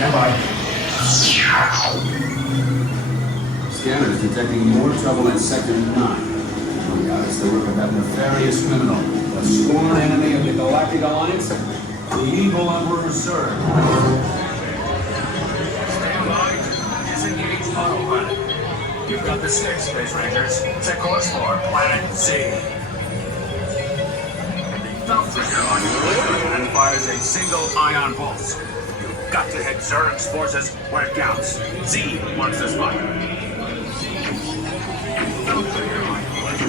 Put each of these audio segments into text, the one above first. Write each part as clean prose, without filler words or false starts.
Stand by. Scanner is detecting more trouble in Sector 9. Oh yeah, it's the work of that nefarious criminal, a sworn enemy of the Galactic Alliance, the evil Emperor Zurg. Stand by. Disengage autopilot. You've got the stick, Space Rangers. Set course for Planet Z. The thumb trigger on your left and fires a single ion pulse. You've got to hit Zurg's forces where it counts. Z marks the spot. Thumb trigger on your left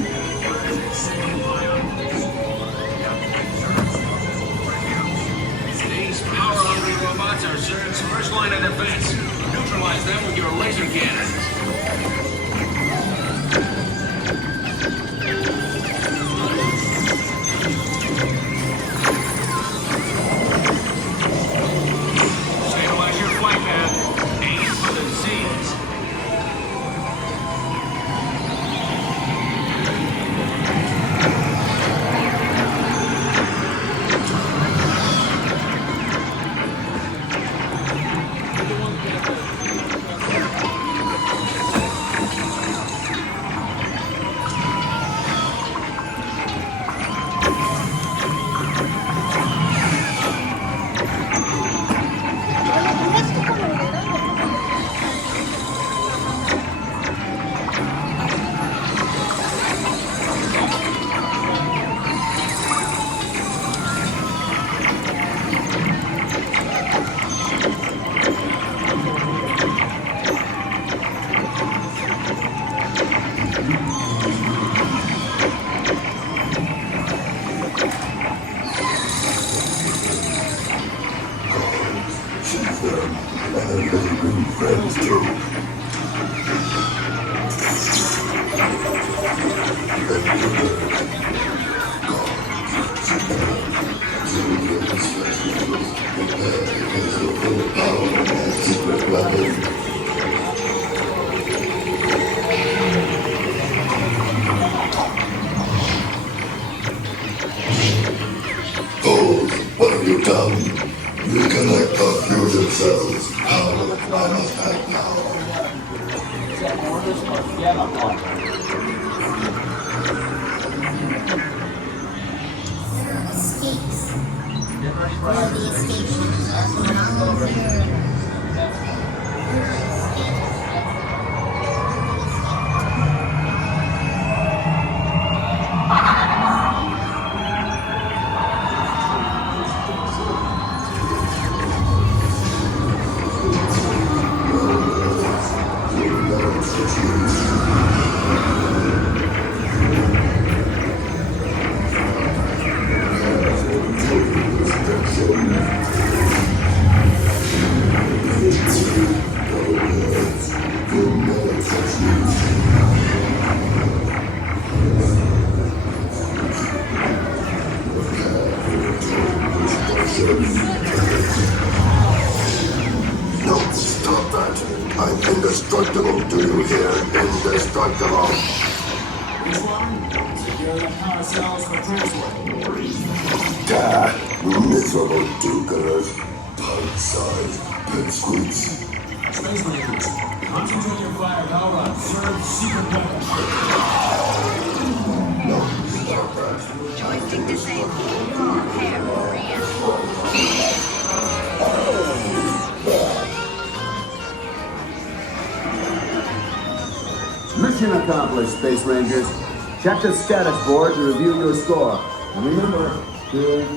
fires a single ion pulse. These power-hungry robots are Zurg's first line of defense. Neutralize them with your laser cannon. What have you done? You connect the fusion cells. How I must act now. Escapes. Where the escape No, stop that. I'm indestructible. Do you hear? Indestructible. This one, secure the power cells for transport. Miserable do-gooders. Pint-sized pipsqueaks. Space Rangers, concentrate your firepower on Zurg's secret weapon. No, stop that. Joystick disabled. Hair Mission accomplished, Space Rangers. Check the status board to review your score. And remember, good